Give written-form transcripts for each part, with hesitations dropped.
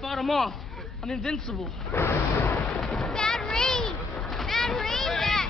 fought him off. I'm invincible. Bad rain! Bad rain, Dad!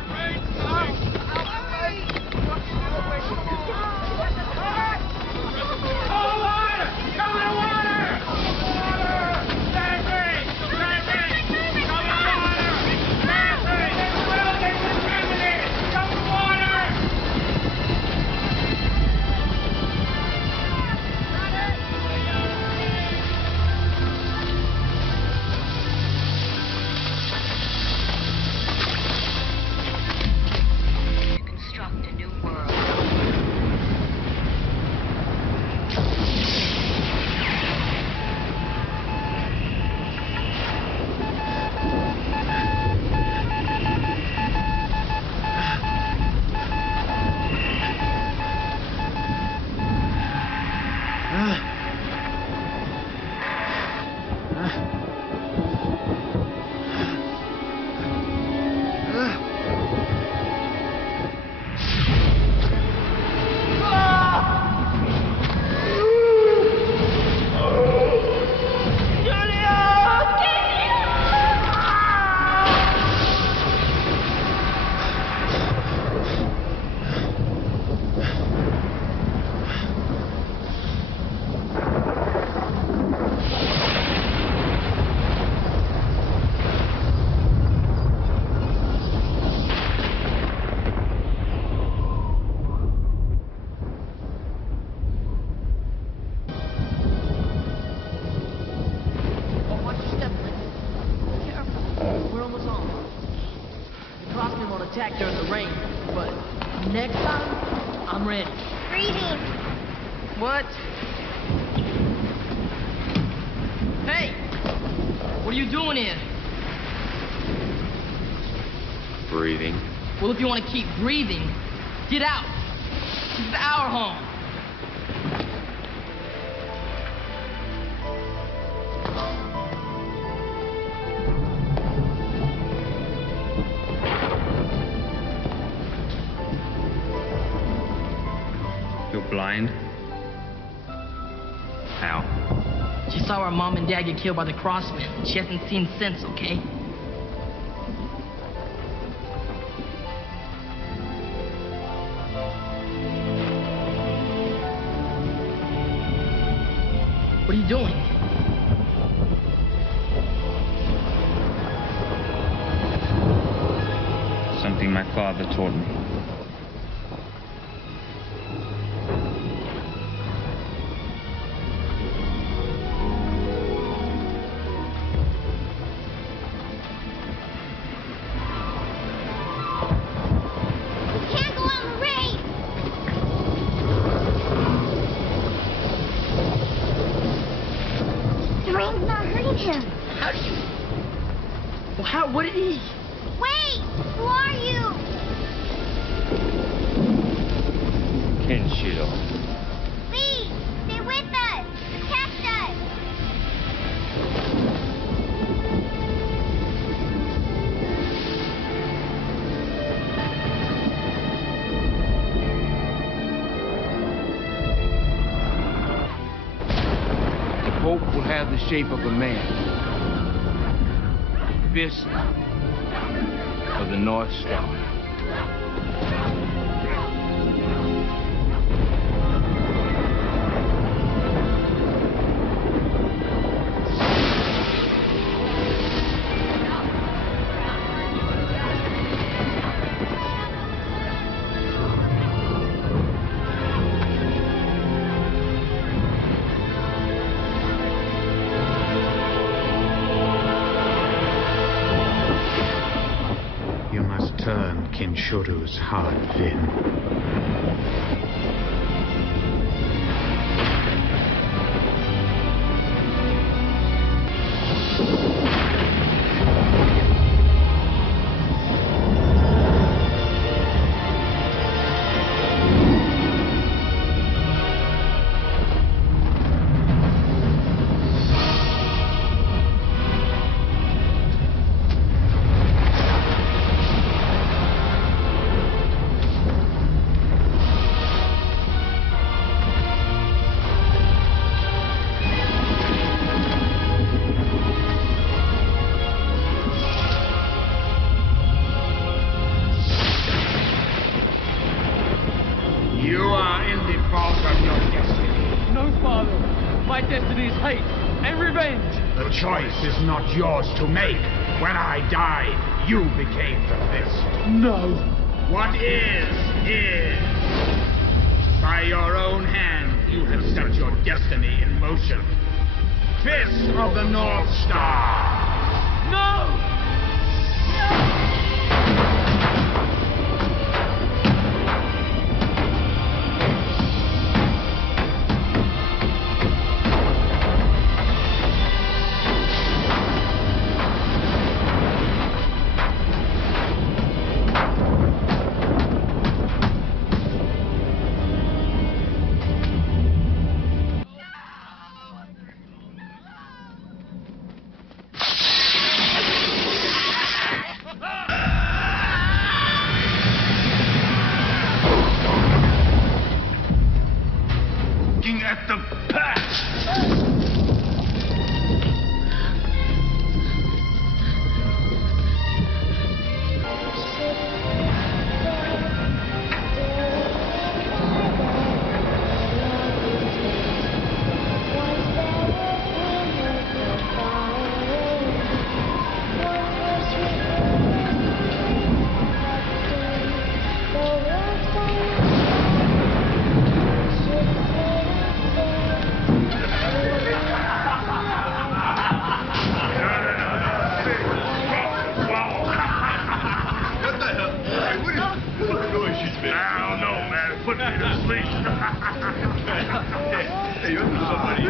Attack during the rain, but next time, I'm ready. Breathing. What? Hey! What are you doing here? Breathing. Well, if you want to keep breathing, get out. This is our home. Blind? How? She saw her mom and dad get killed by the Crossmen. She hasn't seen since, okay? What are you doing? Something my father taught me. What did he? Wait! Who are you? Kenshiro. Please, stay with us. Protect us. The Pope will have the shape of a man. Fist of the North Star. Turn Kenshoto's hard fin. You are in default of your destiny. No, Father. My destiny is hate and revenge. The choice is not yours to make. When I died, you became the Fist. No. What is. By your own hand, you have set your destiny in motion. Fist of the North Star. No! At the past. Put me to sleep. Hey, you're somebody.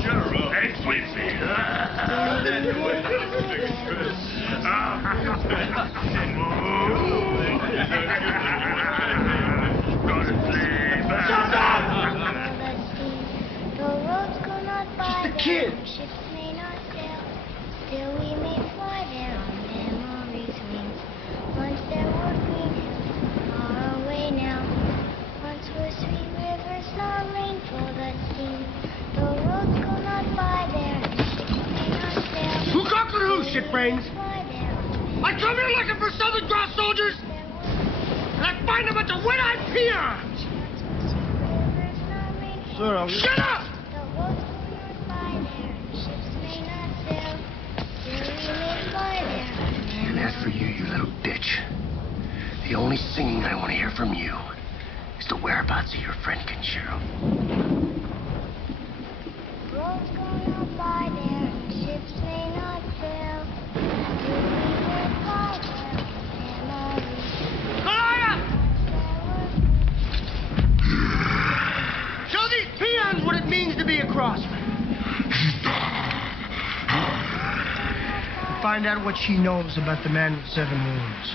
Shut her up. Hey, sweetie. Go to sleep. Shut up! The roads go not by. Just a kid. Ships may not sail. Still we may fly there on memories' wings. Once there were green hills far away now. Once were sweet rivers, not rainfall the sea. The roads go not by there. Ships may not sail. Who conquered who, shit brains? Fly there on I come here looking for Southern Cross soldiers, and I find them at the Wet-Eyed Peons! rivers, not rainfall. Shut up! The roads go not by there. Ships may not sail. Still we may fly there. And as for you, you little bitch, the only singing I want to hear from you is the whereabouts of your friend Kenshiro. Roads go not by there. Ships may not sail. Still we may fly there. Memories. Malaya! Show these peons what it means to be a crossman. Find out what she knows about the man with 7 wounds.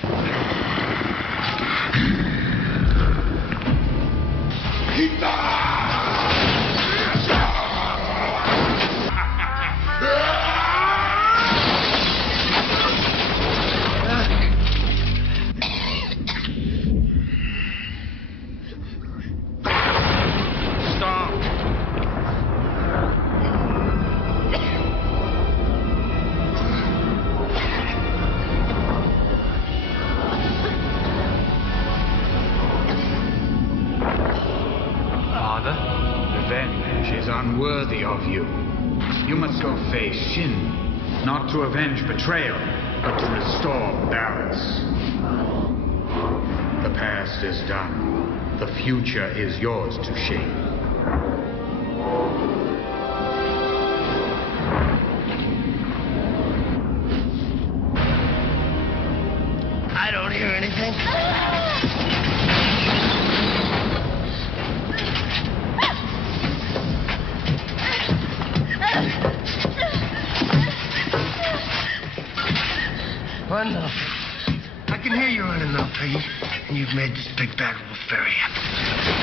Stop. Father? Revenge is unworthy of you. You must go face Shin, not to avenge betrayal, but to restore balance. The past is done. The future is yours to shape. I don't hear anything. Well, enough. I can hear you running now, Peggy. And you've made this big bad wolf very happy.